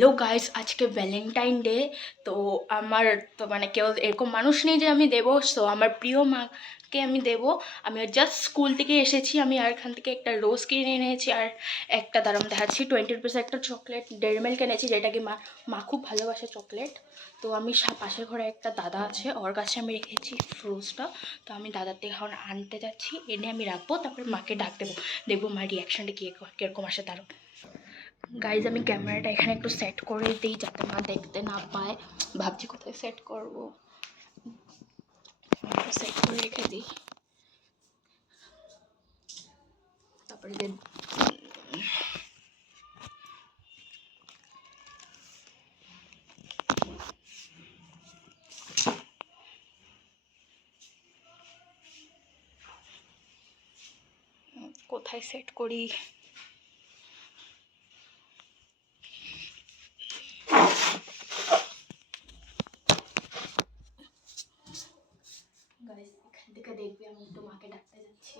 Hello guys, আজকে Valentine day. তো আমার তো কেউ এরকম মানুষ নেই যে আমি দেবো। সো আমার প্রিয় মাকে আমি দেবো। আমি জাস্ট স্কুল থেকে এসেছি, আমি আর এখান থেকে একটা রোজ কিনে এনেছি আর একটা দাঁড়াম দেখাচ্ছি 20 রুপিস একটা চকলেট ডেয়ারি মিল্ক এনেছি, যেটাকে মা খুব ভালোবাসে চকলেট। তো আমি পাশের ঘরে একটা দাদা আছে, ওর কাছে আমি রেখেছি ফ্রুটসটা। তো আমি দাদার থেকে এখন আনতে যাচ্ছি, এনে আমি রাখবো, তারপরে মাকে ডাক দেবো, দেখবো মায়ের রিয়াকশানটা কীরকম আসে তারও। গাইজ আমি ক্যামেরাটা এখানে একটু সেট করে দিই যাতে মা দেখতে না পায়। ভাবছি কোথায় সেট করবো, একটু সেট করে রেখে দিই। তারপরে কোথায় সেট করি। গাইজ এখান থেকে দেখবি আমি একটু মাকে ডাকতে যাচ্ছি।